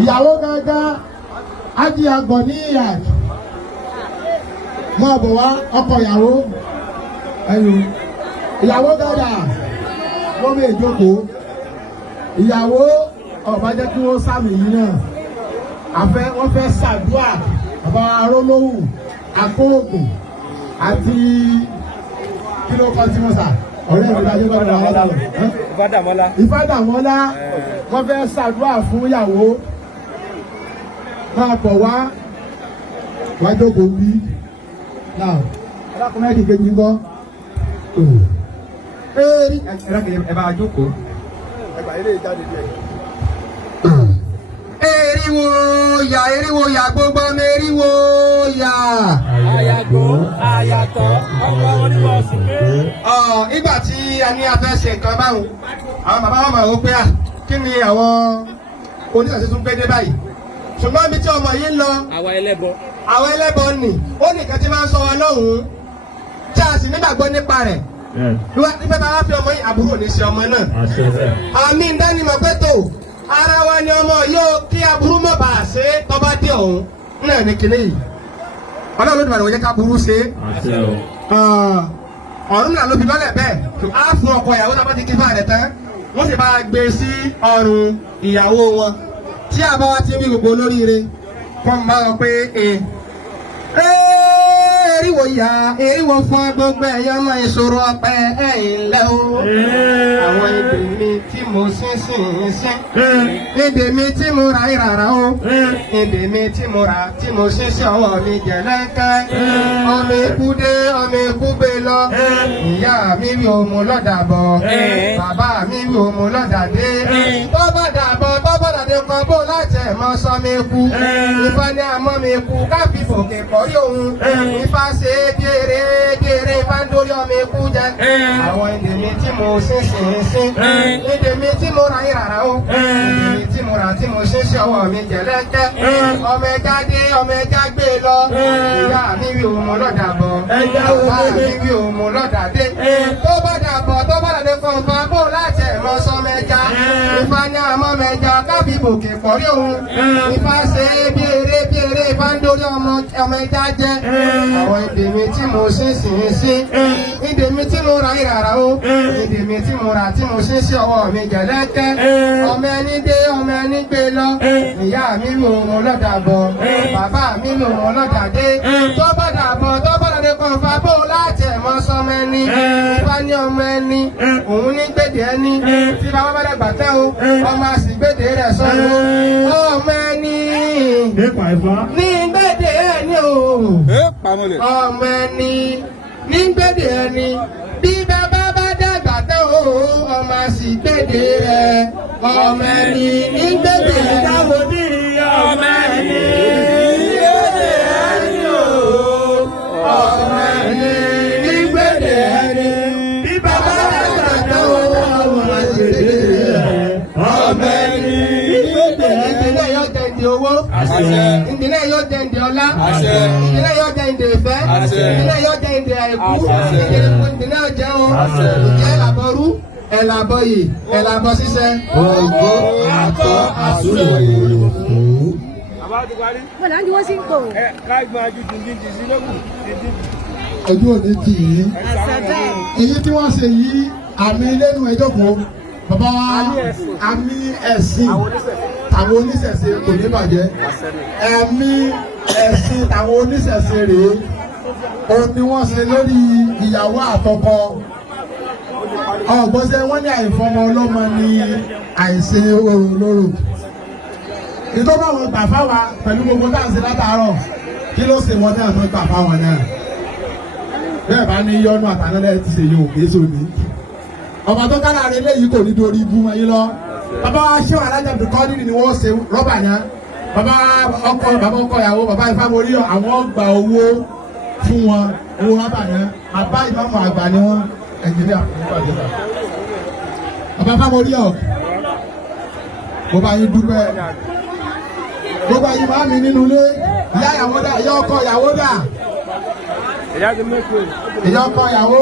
ìyàwó gángan ájí àgbọ̀n ní ìyà mọ́ ọ̀bọ̀ wá ọkọ ìyàwó ẹ̀yìn ìyàwó gángan wọ́n mú ìjókòó ìyàwó ọ̀bá jẹ́ kí wọ́n sàmì yìí náà wọ́n fẹ́ ṣàdúrà bàbá arólówù akóògùn àti kí ló kọ́ tí wọ́n sà ọ̀rẹ́ mi lájọ́ bá wà lọ́wọ́ Ìfádàmọ́lá wọ́n fẹ́ ṣàdúrà fún ìyàwó máa bọ̀ wá jókòó bí náà alákùnrin kejì ń gbọ́. ẹ bá jókòó. Eriwo ya gbogbo ọmọ eriwo ya. Àyàgbó àyàtọ̀ ọkọ̀ oníwọ̀ sí pé. Ìgbà tí a ní a fẹ́ ṣe nǹkan báwọn àwọn bàbá wa máa wò pé kí ni àwọn oníṣẹ̀ṣẹ̀ tún gbé dé báyìí ṣùgbọ́n ibi tí ọmọ yìí ń lọ àwọn ẹlẹ́bọ nì ó nìkan tí máa ń sọ wọn lọ́hùn-ún tí a sì nígbàgbọ́ nípa rẹ̀ nígbà tá a fi ọmọ yìí àbúrò ní ṣe ọmọ náà àmì ìdánimọ̀ pé tó ara wa ni ọmọ yóò kí aburú mọ̀ bá a ṣe tọ́ba dé ọ̀hún náà ní kinní yìí ọlọ́run ló dìbò àwọn yẹ ká burú ṣe ọ̀run náà ló fi lọ́lẹ̀ bẹ́ẹ̀ á fún ọkọ ìyàwó tá a bá ti kí fún àrẹ tán wọ́n sì bá gbé sí ọrùn ìyàwó wọn tí a bá wá ti rí gbogbo olóríire wọ́n máa ń pé eriwo ya eriwo fún gbogbo ẹ̀yọ́ ọmọ ìṣòro ọpẹ ẹ̀yìn lẹ́wọ́ àwọn èdè mi tí mo sín èdè mi tí mo ra ìràrá o èdè mi tí mo ra tí mo sín ọwọ́ mi jẹ̀lẹ́kẹ́ ọmọ ikú dé ọmọ ikú gbé lọ ìyá mi rí òmù lọ́dà bọ̀ bàbá mi rí òmù lọ́dà dé tó bá dàbọ̀ tó bá dàdé kan bó láti ẹ̀mọ́ sọ mi kú Ifá ní àmọ́ mi kú káfí fòkè kọ́ yóò Ifá ṣe kéré Ifá ń dórí ọmọ ikú jẹ àwọn èdè mi tí mo sín èdè mi tí mo ra ìràrá o èdè mi tí mo ra tí mo sín ọwọ́ mi jẹ̀lẹ́kẹ́ ọmọ ẹja dé ọmọ ẹja gbé lọ ìyá mi rí òmù lọ́dà bọ̀ bàbá mi rí òmù lọ́dà dé tó bá dàbọ̀ tó bá dàdé kan fa bó láti ẹ̀mọ́ sọ mẹ́ja Ifá ní àmọ́ mẹ́ja kábí bòkè pọ̀rí òun Ifá ṣe bí eré Ifá ń dórí ọmọ ẹja jẹ àwọn èdè mi tí mo sín èdè mi tí mo ra ìràrá o èdè mi tí mo ra tí mo sín sí ọwọ́ mi jẹ̀lẹ́kẹ́ ọmọ ẹni dé ọmọ ẹni gbé lọ ìyá mi rí òmù lọ́dà bọ̀ bàbá mi rí òmù lọ́dà dé tó bá dàbọ̀ tó bá dàdé kan fa bó láti ẹ̀mọ́ sọmọ ẹni Ifá ní ọmọ ẹni òun ní gbèdé ẹni tí bàbá bá dàgbà tẹ́ o ọmọ àsì gbèdé rẹ̀ sọ́nù ọmọ ẹni ní gbèdé ẹni o ọmọ ẹni ní gbèdé ẹni bí bàbá bá dàgbà tẹ́ o ọmọ àsì gbèdé rẹ̀ ọmọ ẹni ní gbèdé ẹni ọmọ ẹni. Ìdílé yóò jẹ ìdè ọlá, ìdílé yóò jẹ ìdè ìfẹ́, ìdílé yóò jẹ ìdè àìkú, ìdílé yóò jẹ ohun, ìjẹ́ ẹ̀làbọ̀rú, ẹ̀làbọ̀yì, ẹ̀làbọ̀ ṣiṣẹ́. Ògbó àtọ́ àsúlẹ̀ òyìnbó. Wọ́n wọ́n sì ń kò. Ojú òní kì í. Èyí tí wọ́n ṣe yìí àmì lẹ́nu ẹjọ́ kan. Bàbá wa àmì ẹ̀sìn àwọn oníṣẹ̀ṣe kò ní bàjẹ́ àmì ẹ̀sìn àwọn oníṣẹ̀ṣe rèé òun ni wọ́n ṣe lórí ìyàwó àtọkọ ọ̀gbọ́nsẹ̀ wọ́n ní àìfọmọ ọlọ́mọ ní àìṣe olóró ìtọ́jú àwọn gbà fáwa pẹ̀lú gbogbo táǹsì látàárọ̀ kí ló ṣe wọn náà tó gbà fáwọn náà bẹ́ẹ̀ bá ní yọnu àtàlẹ́lẹ́ ti ṣe yóò késo ní ọba tó kára rẹ léyìí kò ní dorí ibú wọn yín lọ bàbá ṣé wà lájà tó kọ́ nínú ni wọ́n ṣe rọ́bà yẹn bàbá ọkọ ìyàwó bàbá Ifámorí àwọn gba owó fún wọn owó rọ́bà yẹn àbá ìbámu àgbà ni wọn ẹnjìníà bàbá Ifámorí ọ̀ mo bá yín dúpẹ́ gbogbo ayé máa mi nínú ilé ìyá ìyàwó dà ìyá ọkọ ìyàwó dà ìyá ọkọ ìyàwó.